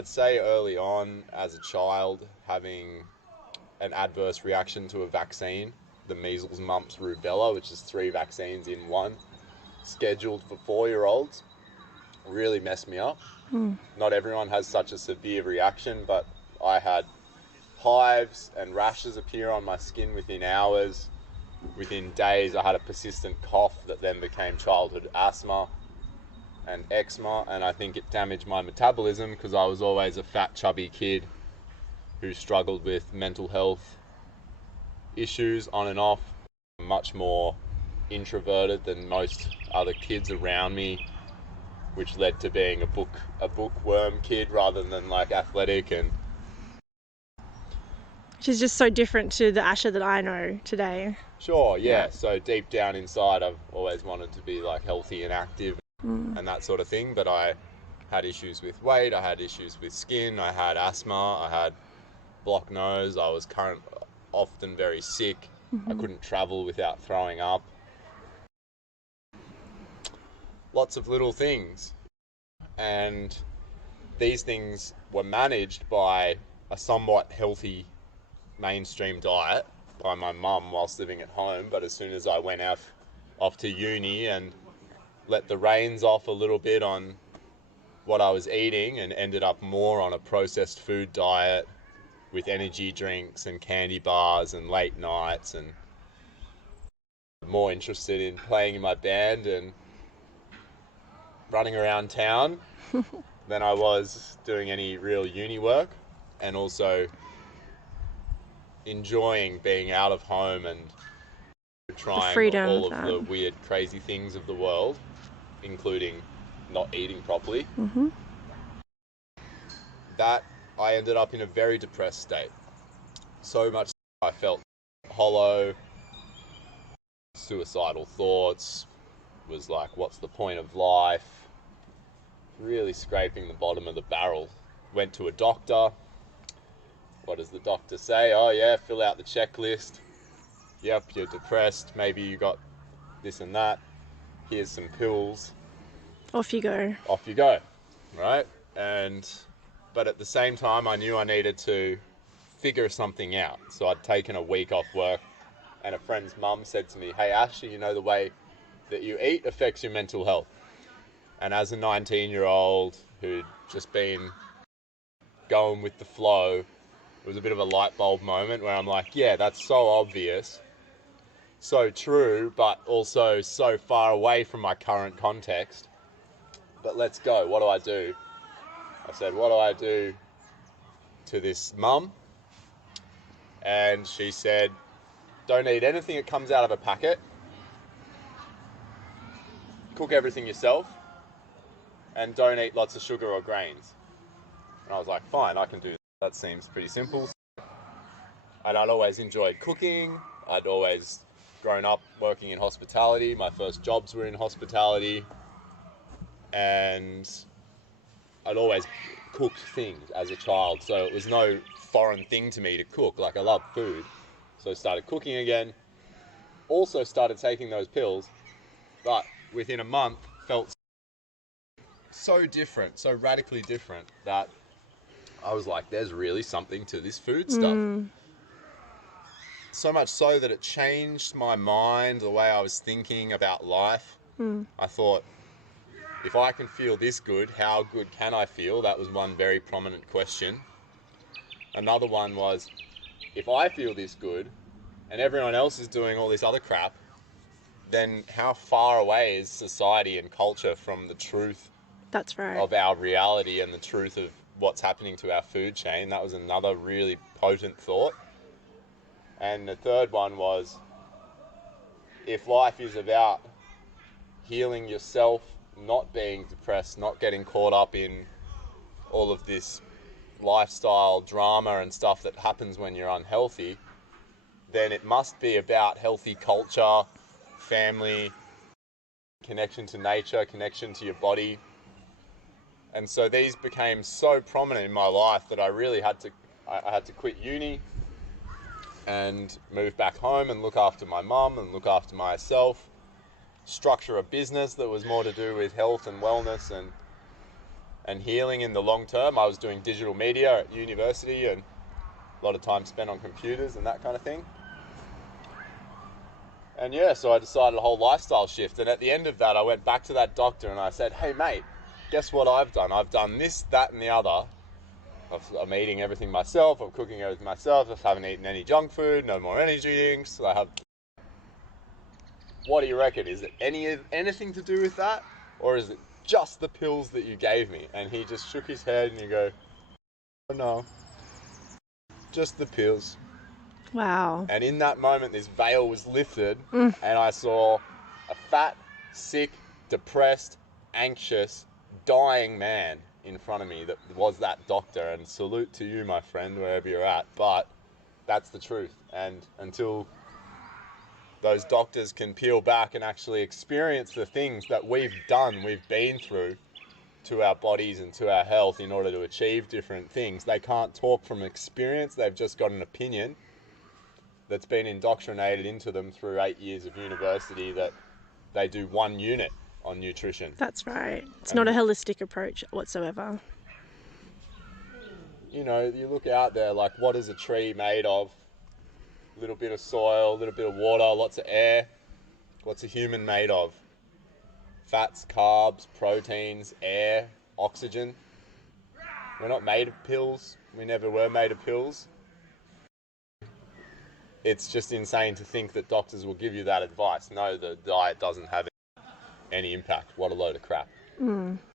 I'd say early on as a child, having an adverse reaction to a vaccine, the measles, mumps, rubella, which is 3 vaccines in one, scheduled for 4-year-olds, really messed me up. Not everyone has such a severe reaction, but I had hives and rashes appear on my skin within hours. Within days, I had a persistent cough that then became childhood asthma and eczema, and I think it damaged my metabolism because I was always a fat, chubby kid who struggled with mental health issues on and off, much more introverted than most other kids around me, which led to being a bookworm kid rather than like athletic. And which is just so different to the Asher that I know today. Sure, yeah. So deep down inside, I've always wanted to be like healthy and active and that sort of thing. But I had issues with weight, I had issues with skin, I had asthma, I had blocked nose, I was often very sick. I couldn't travel without throwing up. Lots of little things. And these things were managed by a somewhat healthy mainstream diet by my mum whilst living at home. But as soon as I went off to uni and let the reins off a little bit on what I was eating and ended up more on a processed food diet with energy drinks and candy bars and late nights, and more interested in playing in my band and running around town than I was doing any real uni work, and also enjoying being out of home and trying all of the weird, crazy things of the world, including not eating properly. That I ended up in a very depressed state. So much I felt hollow, suicidal thoughts, was like, what's the point of life? Really scraping the bottom of the barrel. Went to a doctor. What does the doctor say? Oh yeah, fill out the checklist. Yep, you're depressed. Maybe you got this and that. Here's some pills. Off you go. Off you go, right? But at the same time, I knew I needed to figure something out. So I'd taken a week off work, and a friend's mum said to me, hey Asher, you know the way that you eat affects your mental health. And as a 19-year-old who'd just been going with the flow, it was a bit of a light bulb moment where I'm like, yeah, that's so obvious, so true, but also so far away from my current context. But let's go. What do I do? I said, what do I do to this mum? And she said, don't eat anything that comes out of a packet. Cook everything yourself. And don't eat lots of sugar or grains. And I was like, fine, I can do that. That seems pretty simple. And I'd always enjoyed cooking. I'd always grown up working in hospitality. My first jobs were in hospitality. And I'd always cooked things as a child. So it was no foreign thing to me to cook. Like, I love food. So I started cooking again. Also started taking those pills. But within a month, felt so different, so radically different, that I was like, there's really something to this food stuff. So much so that it changed my mind, the way I was thinking about life. I thought, if I can feel this good, how good can I feel? That was one very prominent question. Another one was, if I feel this good and everyone else is doing all this other crap, then how far away is society and culture from the truth That's right. of our reality and the truth of what's happening to our food chain? That was another really potent thought. And the third one was, if life is about healing yourself, not being depressed, not getting caught up in all of this lifestyle drama and stuff that happens when you're unhealthy, then it must be about healthy culture, family, connection to nature, connection to your body. And so these became so prominent in my life that I really had to quit uni and move back home and look after my mum and look after myself, structure a business that was more to do with health and wellness, and and healing in the long term. I was doing digital media at university and a lot of time spent on computers and that kind of thing. And yeah, so I decided a whole lifestyle shift. And at the end of that, I went back to that doctor and I said, hey mate, guess what I've done? I've done this, that and the other. I'm eating everything myself. I'm cooking everything myself. I haven't eaten any junk food, no more energy drinks. What do you reckon? Is it anything to do with that? Or is it just the pills that you gave me? And he just shook his head and he go, oh no, just the pills. Wow. And in that moment, this veil was lifted and I saw a fat, sick, depressed, anxious, dying man in front of me that was that doctor. And salute to you, my friend, wherever you're at. But that's the truth. And until those doctors can peel back and actually experience the things that we've been through to our bodies and to our health in order to achieve different things, they can't talk from experience. They've just got an opinion that's been indoctrinated into them through 8 years of university that they do 1 unit on nutrition. That's right. It's not a holistic approach whatsoever. You know, you look out there, like, what is a tree made of? A little bit of soil, a little bit of water, lots of air. What's a human made of? Fats, carbs, proteins, air, oxygen. We're not made of pills. We never were made of pills. It's just insane to think that doctors will give you that advice. No, the diet doesn't have any impact. What a load of crap.